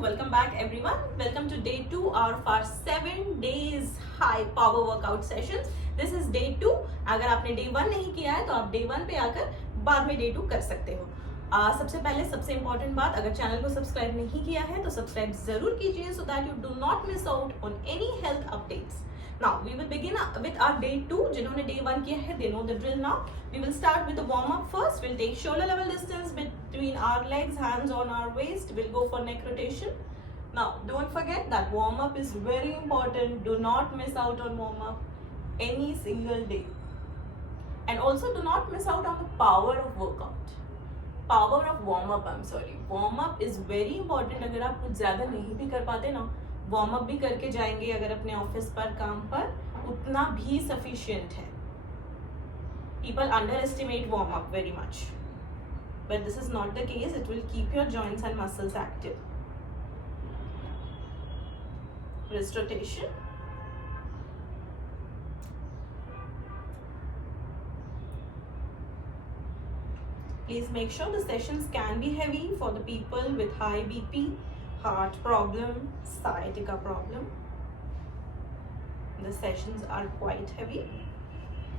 welcome back everyone. Welcome to day 2 out of our 7 days high power workout sessions. This is day 2. अगर आपने day 1 नहीं किया है तो आप day 1 पे आकर बाद में day 2 कर सकते हो. सबसे पहले सबसे इम्पोर्टेंट बात, अगर चैनल को सब्सक्राइब नहीं किया है तो सब्सक्राइब जरूर कीजिए so that you do not miss out on any health updates. Now we will begin with our day 2. जिन्होंने day 1 किया है they know the drill now. We will start with the warm up first. We'll take shoulder level distance between our legs, hands on our waist. We'll go for neck rotation. Now don't forget that warm up is very important. Do not miss out on warm up any single day. And also do not miss out on the power of workout. Power of warm up, I'm sorry. Warm up is very important. अगर आप कुछ ज़्यादा नहीं भी कर पाते ना, warm up भी करके जाएंगे अगर अपने ऑफिस पर काम पर, उतना भी सफिशिएंट है. People underestimate warm up very much, but this is not the case. It will keep your joints and muscles active. Wrist rotation. Please make sure the sessions can be heavy for the people with high BP, heart problem, sciatica problem. The sessions are quite heavy.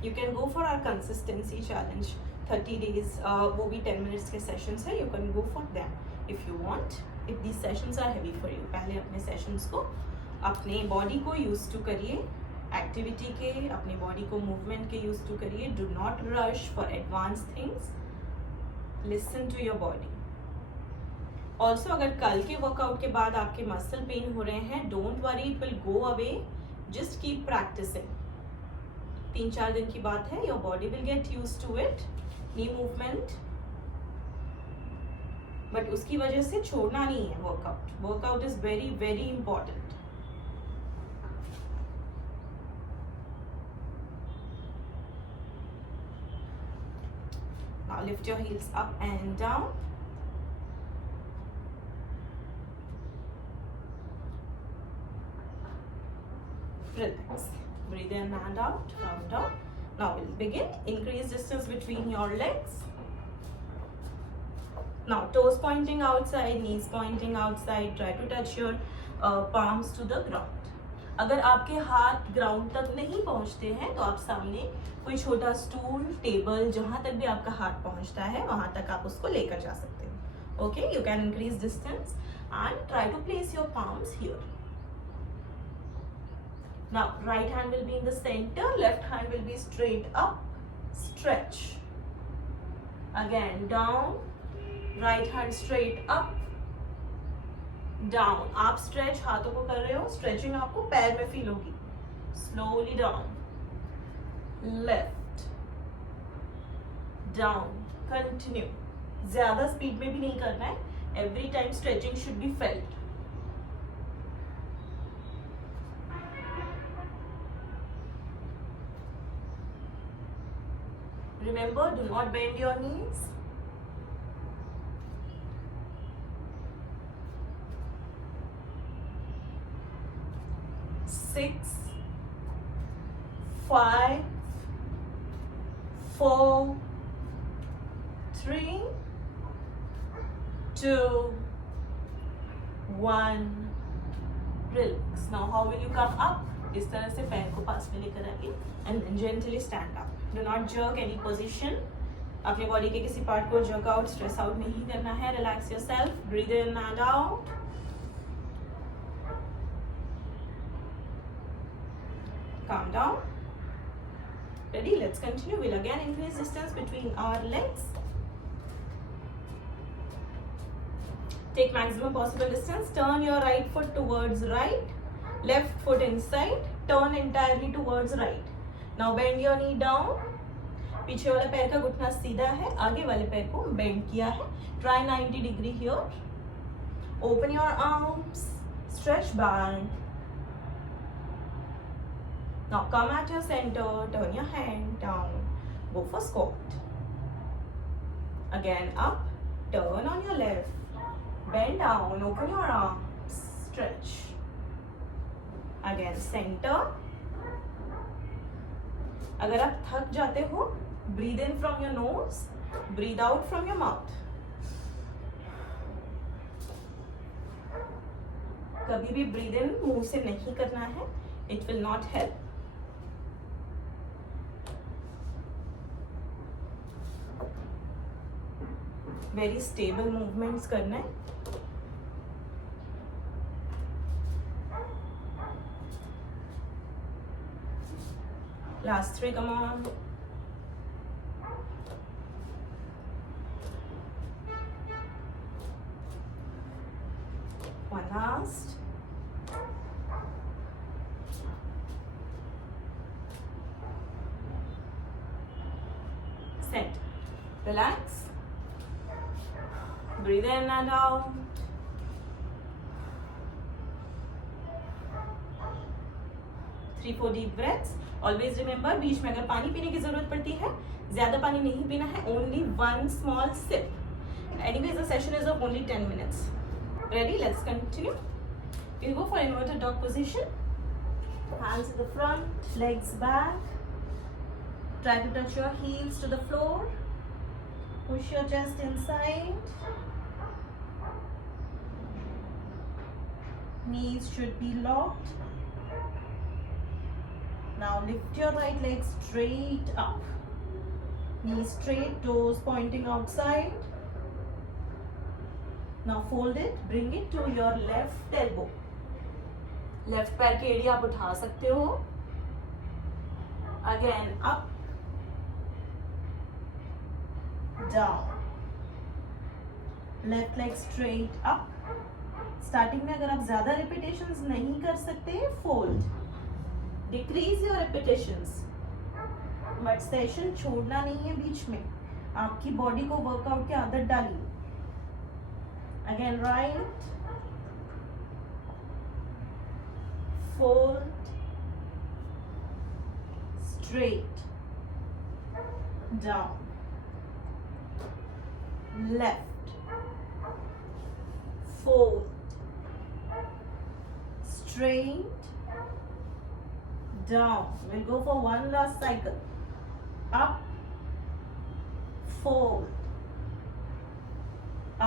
You can go for our consistency challenge 30 days. वो भी 10 minutes के sessions है. You can go for them if you want. If these sessions are heavy for you, पहले अपने sessions को अपने body को used to करिए, activity के, अपने body को movement के used to करिए. Do not rush for advanced things. Listen to your body. Also, अगर कल के वर्कआउट के बाद आपके मसल पेन हो रहे हैं, don't worry, it will go away. Just keep practising. 3-4 दिन की बात है. Your body will get used to it. Knee movement, but उसकी वजह से छोड़ना नहीं है workout. Workout is very very important. Now lift your heels up and down. Relax. Breathe in and out. Calm down. Now we'll begin. Increase distance between your legs. Now toes pointing outside, knees pointing outside. Try to touch your palms to the ground. अगर आपके हाथ ground तक नहीं पहुंचते हैं तो आप सामने कोई छोटा स्टूल, टेबल, जहां तक भी आपका हाथ पहुंचता है वहां तक आप उसको लेकर जा सकते हो. Okay, you can increase distance and try to place your palms here. Now right hand will be in the center, left hand will be straight up. Stretch. Again down, right hand straight up. Down. आप stretch हाथों को कर रहे हो, stretching आपको पैर में feel होगी. Slowly down, left, down, continue. ज्यादा स्पीड में भी नहीं करना है. Every time stretching should be felt. Remember, do not bend your knees. Six, 5, 4, 3, 2, 1. Relax. Now how will you come up? इस तरह से पैर को पास में लेकर आइए and then gently stand up. Do not jerk any position. अपने बॉडी के किसी पार्ट को jerk out, stress out नहीं करना है. Relax yourself. Breathe in and out. Calm down. Ready? Let's continue. We'll again increase distance between our legs. Take maximum possible distance. Turn your right foot towards right. Left foot inside. Turn entirely towards right. Now bend your knee down. पीछे वाला पैर का घुटना सीधा है, आगे वाले पैर को बेंड किया है. Try 90 degree here. Open your arms. Stretch back. Now come at your center, turn your hand down, go for squat. Again up, turn on your left, bend down, open your arms, stretch. Again center. अगर आप थक जाते हो, breathe in from your nose, breathe out from your mouth. कभी भी breathe in मुंह से नहीं करना है, it will not help. Very stable movements करना है। Last 3, come on. One last. Set. Relax. Breathe in and out. Three, 4 deep breaths. Always remember, बीच में अगर पानी पीने की जरूरत पड़ती है, ज्यादा पानी नहीं पीना है, only 1 small sip. Anyways the session is of only 10 minutes. Ready, let's continue. You go for inverted dog position, hands to the front, legs back, try to touch your heels to the floor, push your chest inside, knees should be locked. Now lift your right leg straight up, knees straight, toes pointing outside. Now fold it, bring it to your left elbow. Left पैर की एड़ी आप उठा सकते हो. Again up, down. Left leg straight up. Starting में अगर आप ज्यादा repetitions नहीं कर सकते, fold. Decrease your repetitions, but session छोड़ना नहीं है बीच में, आपकी बॉडी को वर्कआउट की आदत डालिए. Again right, fold, straight, down, left, fold, straight, down. We'll go for one last cycle. Up, fold,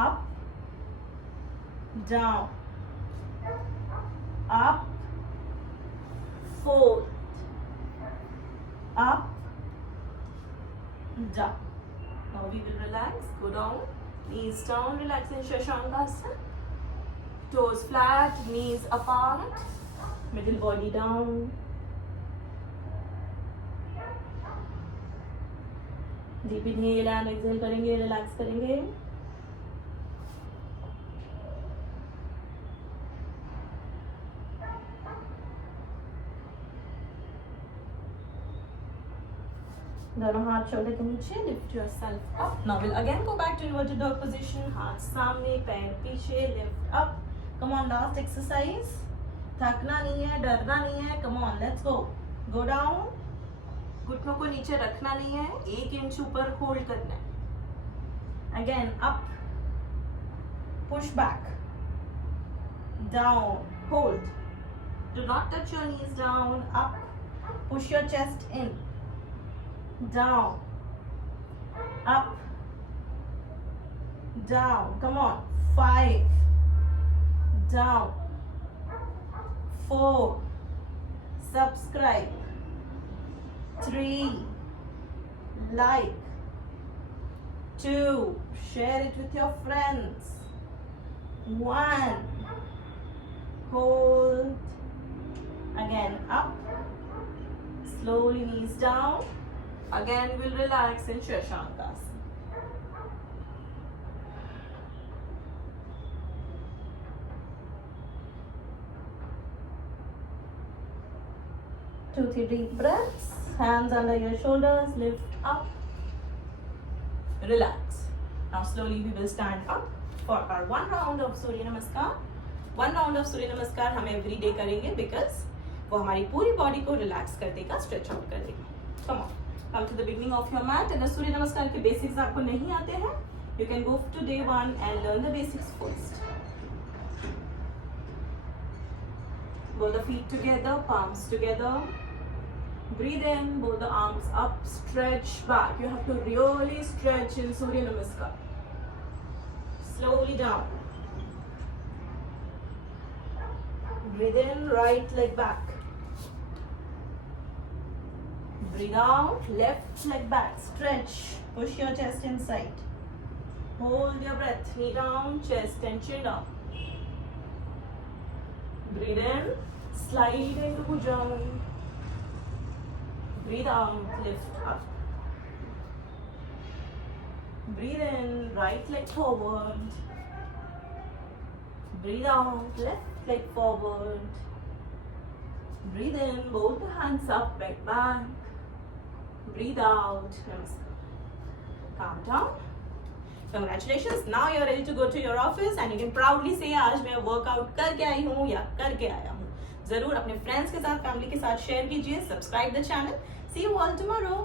up, down, up, fold, up, down. Now we will relax, go down, knees down, relax in Shashankasana. Toes flat, knees apart, middle body down. Deep inhale and exhale करेंगे, relax करेंगे. दोनों हाथ shoulder के नीचे, lift yourself up. Now will again go back to inverted dog position. हाथ सामने, पैर पीछे, lift up. Come on, last exercise. थकना नहीं है, डरना नहीं है. Come on, let's go. Go down. घुटनों को नीचे रखना नहीं है, 1 इंच ऊपर होल्ड करना है. Again up, push back, down, hold. Do not touch your knees down. Up, push your chest in, down, up, down. Come on, 5, down, 4, subscribe, 3, like, 2, share it with your friends, 1, hold. Again up, slowly knees down. Again we'll relax in Shashankasana. 2-3 deep breaths. Hands under your shoulders, lift up, relax. Now slowly we will stand up for our 1 round of Surya Namaskar. 1 round of Surya Namaskar हम every day करेंगे because वो हमारी पूरी body को relax कर देगा, stretch out कर देगा. Come on, come to the beginning of your mat. अगर सूर्य नमस्कार के बेसिक्स आपको नहीं आते हैं, you can go to day 1 and learn the basics first. Both the feet together, palms together. Breathe in, both the arms up, stretch back. You have to really stretch in Surya Namaskar. Slowly down. Breathe in, right leg back. Breathe out, left leg back. Stretch. Push your chest inside. Hold your breath. Knee down, chest and chin up. Breathe in, slide into Bhujan. Breathe out, lift up. Breathe in, right leg forward. Breathe out, left leg forward. Breathe in, both the hands up, back back. Breathe out. Namaste. Calm down. Congratulations. Now you are ready to go to your office and you can proudly say आज मैं workout करके आई हूँ या करके आया हूँ. जरूर अपने फ्रेंड्स के साथ, फैमिली के साथ शेयर कीजिए. Subscribe the channel. See you all tomorrow.